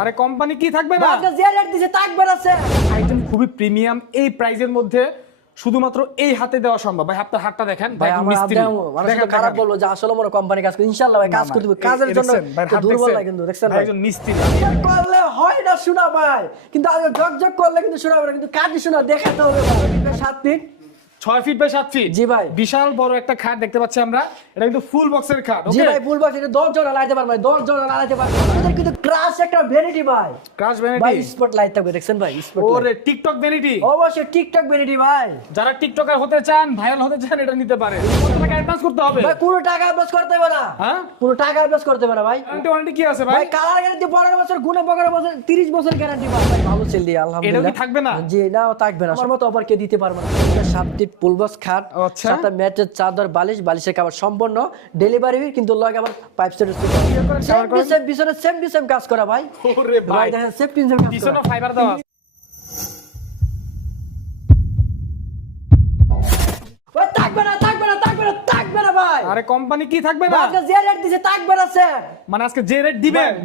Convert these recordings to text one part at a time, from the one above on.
আরে কোম্পানি কি থাকবে না? আজকে যে রেট দিছে থাকবে না স্যার আইটেম খুবই প্রিমিয়াম এই প্রাইজের মধ্যে শুধুমাত্র এই হাতে দেওয়া সম্ভব। ভাই আপনার হাতটা দেখেন ভাই আমার মিস্ত্রি। দেখেন, খারাপ। বলব যে আসলে মনে কোম্পানি কাজ করে। ইনশাআল্লাহ ভাই কাজ না, করে দিবে কাজের জন্য দুর্বল? লাগে কিন্তু দেখছেন ভাই একজন মিস্ত্রি। করলে হয় না শোনা ভাই। কিন্তু আগে জগ জগ করলে কিন্তু শোনা না, কিন্তু কাজ শোনা দেখাতে হবে ভাই। সাত ফিট ছয় ফিট বাই সাত ফিট জি ভাই। বিশাল বড় একটা খাট দেখতে পাচ্ছি আমরা। এটা কিন্তু ফুল বক্সের খাট জি ভাই ফুল বক্স এটা দশ জন দশ জন কিন্তু ক্রাশ একটা ভ্যানিটি ভাই। ক্রাশ ভ্যানিটি ভাই স্পট লাইট থাকবে দেখছেন ভাই ওরে টিকটক ভ্যানিটি অবশ্যই টিকটক ভ্যানিটি ভাই। যারা টিকটকার হতে চান ভাইরাল হতে চান এটা নিতে পারে। ভাই টাকা অ্যাডভান্স করতে না। হ্যাঁ? কি আছে ভাই কালার বছর বছর 30 বছর গ্যারান্টি ভাই। ভালো থাকবে না? জি নাও থাকবে না। আমার মতো কে দিতে পারবে না। সাতটি বেডশিট পুলবক্স খাট সাথে ম্যাটের চাদর বালিশ বালিশের খাবার সম্পূর্ণ ডেলিভারি কিন্তু লগ আবার পাইপ সেট সেম বিছানা সেম বিছানা কাজ করা ভাই। ওরে ভাই। দেখেন সেম বিছানা ফাইবার দাও ভাই। আরে কোম্পানি কি থাকবে না? আজকে যে রেট দিছে থাকবে না স্যার মানে আজকে যে রেট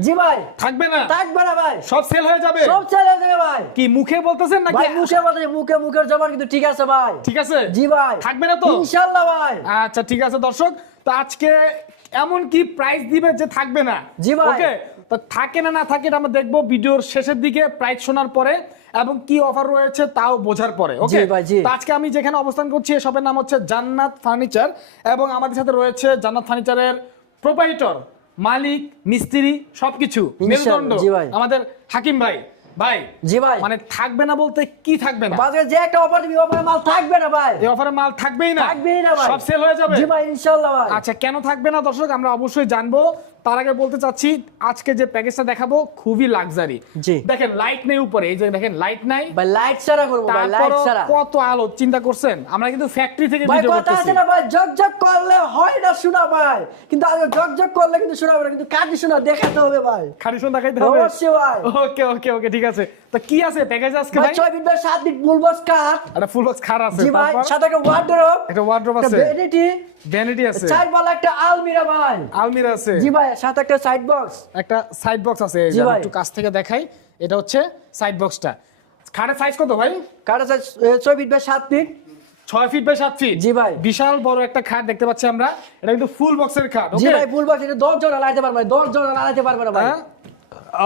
জি ভাই। থাকবে না? থাকবে না ভাই। সব সেল হয়ে যাবে? সব সেল হয়ে যাবে ভাই। কি মুখে বলতেছেন নাকি? ভাই মুখে বলতে মুখে মুখের জবান কিন্তু ঠিক আছে ভাই। ঠিক আছে? জি ভাই। থাকবে না তো? ইনশাআল্লাহ ভাই। আচ্ছা ঠিক আছে দর্শক। তো আজকে এমন কি প্রাইস দিবে যে থাকবে না? জি ভাই। ওকে তো থাকে না না থাকে এটা আমরা দেখব ভিডিওর শেষের দিকে প্রাইস শোনার পরে এবং কি অফার রয়েছে তাও বোঝার পরে ওকে আজকে আমি যেখানে অবস্থান করছি এই শপের নাম হচ্ছে জান্নাত ফার্নিচার এবং আমাদের সাথে রয়েছে জান্নাত ফার্নিচারের প্রোপাইটর মালিক মিস্ত্রি সবকিছু মেরুদণ্ড আমাদের হাকিম ভাই। ভাই জি ভাই। মানে থাকবে না বলতে কি থাকবে না? বাজারে যে একটা অফার দিবি অফার মাল থাকবে না ভাই। এই অফারে মাল থাকবেই না। থাকবেই না ভাই। সব সেল হয়ে যাবে। জি ভাই ইনশাআল্লাহ ভাই। আচ্ছা কেন থাকবে না দর্শক? আমরা অবশ্যই জানব। তার আগে বলতে চাচ্ছি আজকে যে প্যাকেজটা দেখাবো খুবই লাক্সারি দেখেন লাইট নেই উপরে এই যে দেখেন লাইট নাই। ভাই লাইট ছাড়া করব ভাই লাইট ছাড়া। কত আলো চিন্তা করছেন? আমরা কিন্তু ফ্যাক্টরি থেকে ভিডিও করতেছি ভাই কথা আছে না ভাই জগ জগ করলে হয় না শোনা ভাই। কিন্তু আগে জগ জগ করলে কিন্তু শোনা হবে না কিন্তু কাজে শোনা দেখাতে হবে ভাই। খালি শোন দেখাইতে হবে। অবশ্যই ভাই। ওকে ওকে ওকে ঠিক আছে। তো কি আছে প্যাকেজ আজকে ভাই ভাই? ছয় ফিট বাই সাত ফিট বুলবস কাট একটা ফুল বক্স খার আছে জি ভাই সাথে একটা ওয়ার্ডরোব একটা ওয়ার্ড্রোব আছে। ভ্যানিটি ভ্যানিটি আছে। চার পাল্লা একটা আলমিরা ভাই। আলমিরা আছে। জি ভাই সাথে একটা সাইড বক্স একটা সাইড বক্স আছে এই যে একটু কাছ থেকে দেখাই এটা হচ্ছে সাইড বক্সটা খাটের সাইজ কত ভাই? কাটা সাইজ ফিট বাই সাত ফিট ছয় ফিট বাই সাত ফিট জি ভাই। বিশাল বড় একটা খাট দেখতে পাচ্ছি আমরা। এটা কিন্তু ফুল বক্সের খাট জি ভাই ফুল বক্স এটা দশ জন লাগাইতে পারবে দশ জন লাগাইতে পারবে না ভাই। হ্যাঁ?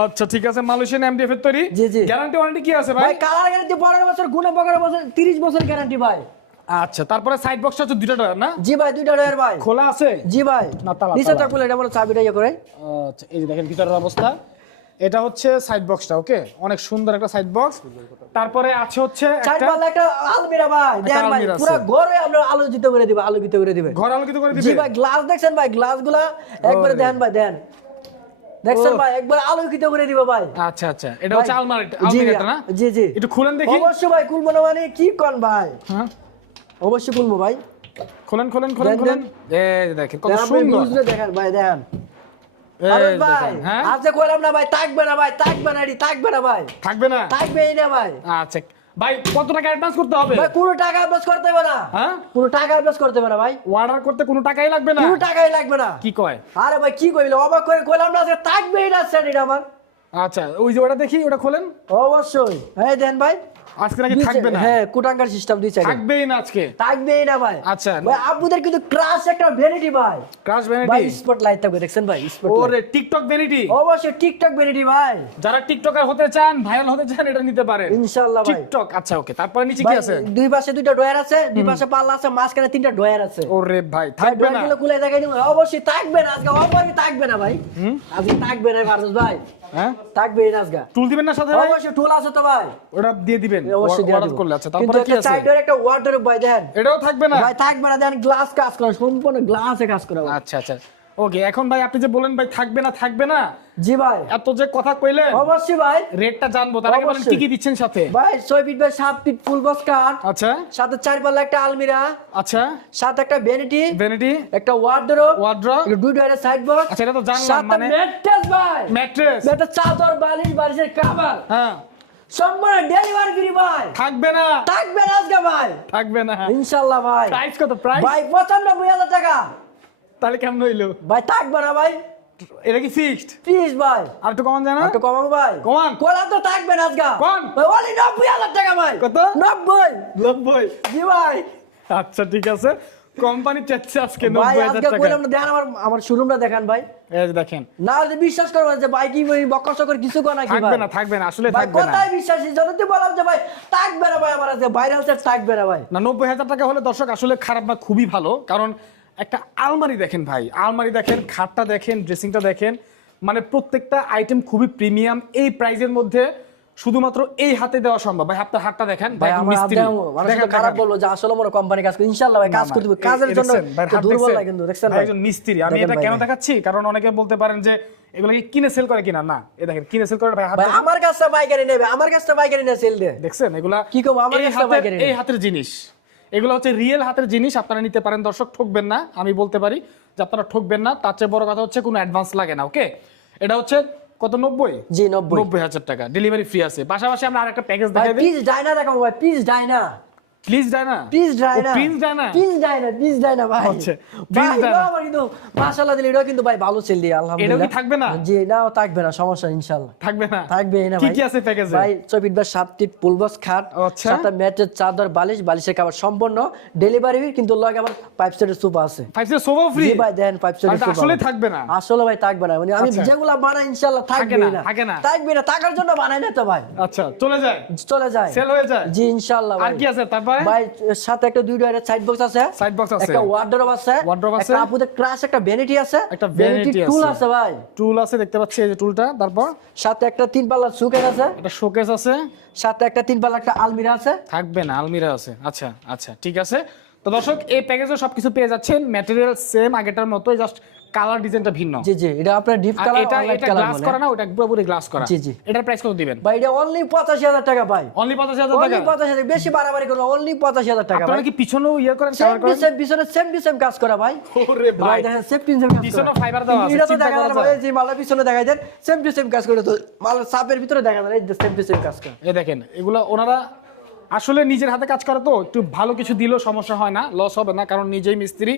আচ্ছা ঠিক আছে মালয়েশিয়ান এমডিএফ এর তৈরি। জি, জি। গ্যারান্টি ওয়ারেন্টি কি আছে ভাই ভাই? কালার গ্যারান্টি পনেরো বছর গুণে পনেরো বছর তিরিশ বছর গ্যারান্টি ভাই। আচ্ছা তারপরে সাইড বক্সটা হচ্ছে দুইটা ডয়ার না? জি ভাই দুইটা ডয়ার ভাই। খোলা আছে? জি ভাই না, তালা। চাকুলে এটা বলে চাবিটা ইয়ে করে। আচ্ছা এই যে দেখেন ভিতরের অবস্থা। এটা হচ্ছে সাইড বক্সটা ওকে অনেক সুন্দর একটা সাইড বক্স তারপরে আছে হচ্ছে চার একটা আলমিরা ভাই ভাই পুরো ঘরে আমরা আলোকিত করে দিবে আলোকিত করে দিবে। ঘর আলোকিত করে জি ভাই গ্লাস ভাই গ্লাসগুলা একবারে। দেন ভাই দেন। দেখছেন ভাই একবার আলোকিত করে দিবে ভাই। আচ্ছা আচ্ছা এটা হচ্ছে আলমারি জি, না? জি জি। একটু খুলেন দেখি। অবশ্যই ভাই কুলবো না মানে কি কন ভাই? হ্যাঁ? অবশ্যই কুলবো ভাই। খোলেন খোলেন খোলেন খোলেন। এই দেখেন কত সুন্দর। দেখেন ভাই দেখেন হ্যাঁ? কইলাম না ভাই থাকবে না ভাই থাকবে না থাকবে না ভাই। থাকবে না? থাকবেই না ভাই। আচ্ছা ভাই কত টাকা অ্যাডভান্স করতে হবে? ভাই পুরো টাকা করতে হবে না। হ্যাঁ? পুরো টাকা করতে হবে না ভাই। অর্ডার করতে কোনো টাকাই লাগবে না? পুরো টাকাই লাগবে না। কি কয়? আরে ভাই কি কইলে? অবাক করে কইলাম না যে থাকবেই না স্যার এটা আমার। আচ্ছা ওই যে ওটা দেখি ওটা খোলেন। অবশ্যই। হ্যাঁ দেন ভাই। আজকে নাকি থাকবে না। হ্যাঁ কুটাঙ্গার সিস্টেম দুই থাকবেই না আজকে। থাকবেই না ভাই। আচ্ছা। ভাই আপুদের কিন্তু ক্রাশ একটা ভ্যানিটি ভাই। ক্রাশ ভাই ভ্যানিটি স্পট লাইট থাকবে দেখছেন ভাই স্পট ওরে টিকটক ভ্যানিটি অবশ্যই টিকটক ভ্যানিটি ভাই। যারা টিকটকার হতে চান ভাইরাল হতে চান এটা নিতে পারেন। ইনশাআল্লাহ ভাই। টিকটক আচ্ছা ওকে তারপরে নিচে কি আছে? দুই পাশে দুইটা ডয়ার আছে দুই পাশে পাল্লা আছে মাঝখানে তিনটা ডয়ার আছে। ওরে ভাই ভাই থাকবে না। ডয়ারগুলো খুলে দেখাই দিবো। অবশ্যই থাকবে না আজকে অবশ্যই থাকবে না ভাই। আজকে থাকবে না ভাই। হ্যাঁ? থাকবে না আজকে। টুল দিবেন না সাথে ভাই? অবশ্যই টুল আছে তো ভাই। ওটা দিয়ে দিবেন। অবশ্যই দিয়ে দিব। করলে আচ্ছা তারপরে কি আছে? সাইডের একটা ওয়াটার ভাই দেখেন। এটাও থাকবে না? ভাই থাকবে না দেখেন গ্লাস কাজ করে সম্পূর্ণ গ্লাসে কাজ করে। আচ্ছা আচ্ছা। ওকে এখন ভাই আপনি যে বলেন ভাই থাকবে না থাকবে না? জি ভাই। এত যে কথা কইলেন অবশ্যই ভাই। রেটটা জানব তার আগে বলেন কি কি দিচ্ছেন সাথে? ভাই feet by feet full box কাঠ আচ্ছা। সাথে চার পাল্লা একটা আলমিরা আচ্ছা। সাথে একটা ভ্যানিটি ভ্যানিটি একটা ওয়ার্ডরোব ওয়ার্ড্রপ দুই ডয়ারের সাইড বক্স আচ্ছা এটা তো জানলাম সাথে মানে ম্যাট্রেস ভাই। ম্যাট্রেস একটা চাদর বালিশ বালিশের কাভার হ্যাঁ। সম্পূর্ণ ডেলিভারি ফ্রি ভাই। থাকবে না। থাকবে না আজকে ভাই। থাকবে না। ইনশাআল্লাহ ভাই। প্রাইস কত? প্রাইস ভাই পঁচানব্বই হাজার টাকা। তাহলে কেমন হইল? ভাই থাকবে না ভাই। এটা কি ফিক্সড প্লিজ ভাই। আর একটু কমান যায় না একটু কমাবো ভাই। কমান। কোলা তো থাকবে না আজকা। কমান। ওলি নব্বই হাজার টাকা ভাই। কত? নব্বই। নব্বই। জি ভাই। আচ্ছা ঠিক আছে। কোম্পানি চাচ্ছে আজকে ভাই নব্বই হাজার আজকে টাকা। কইলাম না দেখেন আমার আমার শোরুমটা দেখান ভাই। এই যে দেখেন। না হলে বিশ্বাস যে ভাই কি কিছু কো থাকবে না থাকবে না আসলে থাকবে না। কোথায় বিশ্বাসী? যদি বললাম যে ভাই থাকবে না ভাই আমার আজকে ভাইরাল সেট থাকবে না ভাই। না নব্বই হাজার টাকা হলে দর্শক আসলে খারাপ না খুবই ভালো। কারণ একটা আলমারি দেখেন ভাই আলমারি দেখেন খাটটা দেখেন ড্রেসিংটা দেখেন মানে প্রত্যেকটা আইটেম খুবই প্রিমিয়াম এই প্রাইজের মধ্যে শুধুমাত্র এই হাতে দেওয়া সম্ভব। ভাই আপনার হাতটা দেখেন। ভাই মিস্ত্রি। খারাপ বলব যে আসলে মনে কোম্পানি কাজ করে। ইনশাআল্লাহ ভাই কাজ করতে কাজের জন্য দুর্বল? লাগে কিন্তু দেখছেন ভাই একজন মিস্ত্রি। আমি এটা কেন দেখাচ্ছি? কারণ অনেকে বলতে পারেন যে এগুলো কি কিনে সেল করে কিনা? না এ দেখেন কিনে সেল করে ভাই হাত ভাই আমার কাছে পাইকারি নেবে আমার কাছে পাইকারি না সেল দে দেখছেন এগুলা কি করব, আমার কাছে পাইকারি এই হাতের জিনিস। এগুলো হচ্ছে রিয়েল হাতের জিনিস আপনারা নিতে পারেন দর্শক ঠকবেন না। আমি বলতে পারি যে আপনারা ঠকবেন না। তার চেয়ে বড় কথা হচ্ছে কোনো অ্যাডভান্স লাগে না ওকে এটা হচ্ছে কত নব্বই? জি নব্বই। নব্বই হাজার টাকা। ডেলিভারি ফ্রি আছে। পাশাপাশি আমরা আরেকটা প্যাকেজ দেখাই দিই। প্লিজ ডাইনা দেখাবো ভাই প্লিজ ডাইনা প্লিজ ডায়না প্লিজ ডাইনা প্লিজ ডায়না প্লিজ ডাইনা প্লিজ ডাইনা ভাই। আচ্ছা, প্লিজ ডায়না। আমার কিন্তু মাশাআল্লাহ দিলে এটাও কিন্তু ভাই ভালো সেল দিয়ে আলহামদুলিল্লাহ। এটাও কি থাকবে না? জি থাকবে না সমস্যা ইনশাআল্লাহ। থাকবে না? থাকবে না ভাই। কি আছে প্যাকেজে ভাই বা সাত টিট পুলবস খাট আচ্ছা। ম্যাটের চাদর বালিশ বালিশের খাবার সম্পূর্ণ ডেলিভারি কিন্তু লগে আবার পাইপ সেটের সুপা আছে। স্টার সোফা ফ্রি জি ভাই দেন পাইপ সেটের সুপা আসলে থাকবে না? আসলে ভাই থাকবে না। মানে আমি আচ্ছা। যেগুলা বানাই ইনশাআল্লাহ থাকবে না, না। থাকে না। থাকবে না টাকার জন্য বানাই না তো ভাই। আচ্ছা চলে যায়। চলে যায়। সেল হয়ে যায়। জি ইনশাআল্লাহ আর কি আছে? তারপরে ভাই সাথে একটা দুই ডয়ারের সাইড বক্স আছে। সাইড বক্স আছে। একটা ওয়ার্ডরোব আছে। Wardrobe আছে। একটা আপুদের ক্রাশ একটা ভ্যানিটি আছে। একটা ভ্যানিটি টুল আছে। আছে ভাই। টুল আছে দেখতে পাচ্ছি এই যে টুলটা তারপর? সাথে একটা তিন পাল্লার আছে। একটা শোকেস আছে। সাথে একটা তিন একটা আলমিরা আছে। থাকবে না আলমিরা আছে। আচ্ছা আচ্ছা ঠিক আছে। তো দর্শক এই প্যাকেজে সবকিছু পেয়ে যাচ্ছেন। ম্যাটেরিয়াল সেম আগেটার মতোই। জাস্ট কালার ডিজাইনটা ভিন্ন। জি জি এটা আপনার ডিপ কালার এটা এটা গ্লাস করা না ওটা পুরোপুরি গ্লাস করা। জি, জি। এটার প্রাইস কত দিবেন? ভাই এটা অনলি পঁচাশি হাজার টাকা ভাই। অনলি পঞ্চাশ হাজার অনলি টাকা পঁচাশি হাজার বেশি বাড়াবাড়ি করব অনলি পঁচাশি হাজার টাকা আপনারা কি পিছনেও ইয়ে করেন সেম সেম পিছনে সেম সেম কাজ করা ভাই। ওরে ভাই দেখেন সেম সেম কাজ পিছনে fiber দেওয়া আছে, এটা তো দেখা যায়। ভাই যে মালের পিছনে দেখা যায় সেম টু সেম কাজ করে তো মালের সাপের ভিতরে দেখা যায় এই সেম টু সেম কাজ করে। এই দেখেন এগুলো ওনারা আসলে নিজের হাতে কাজ করে তো একটু ভালো কিছু দিলেও সমস্যা হয় না লস হবে না কারণ নিজেই মিস্ত্রি।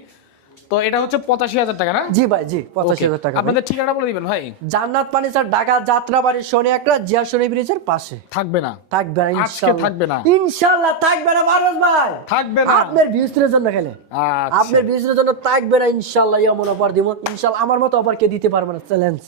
তো এটা হচ্ছে পঁচাশি হাজার টাকা না? জি ভাই জি পঁচাশি হাজার টাকা আপনাদের ঠিকানা বলে দিবেন ভাই। জান্নাত পানি স্যার ঢাকা যাত্রাবাড়ির শনি একটা জিয়া শনি ব্রিজের পাশে। থাকবে না। থাকবে না আজকে ইনশাআল্লাহ থাকবে না। ইনশাআল্লাহ থাকবে না মানুষ ভাই। থাকবে না। আপনার ভিউজের জন্য খেলে। আচ্ছা। আপনার ভিউজের জন্য থাকবে না ইনশাআল্লাহ এমন অফার দিব। ইনশাআল্লাহ আমার মতো অফার কে দিতে পারবে না চ্যালেঞ্জ।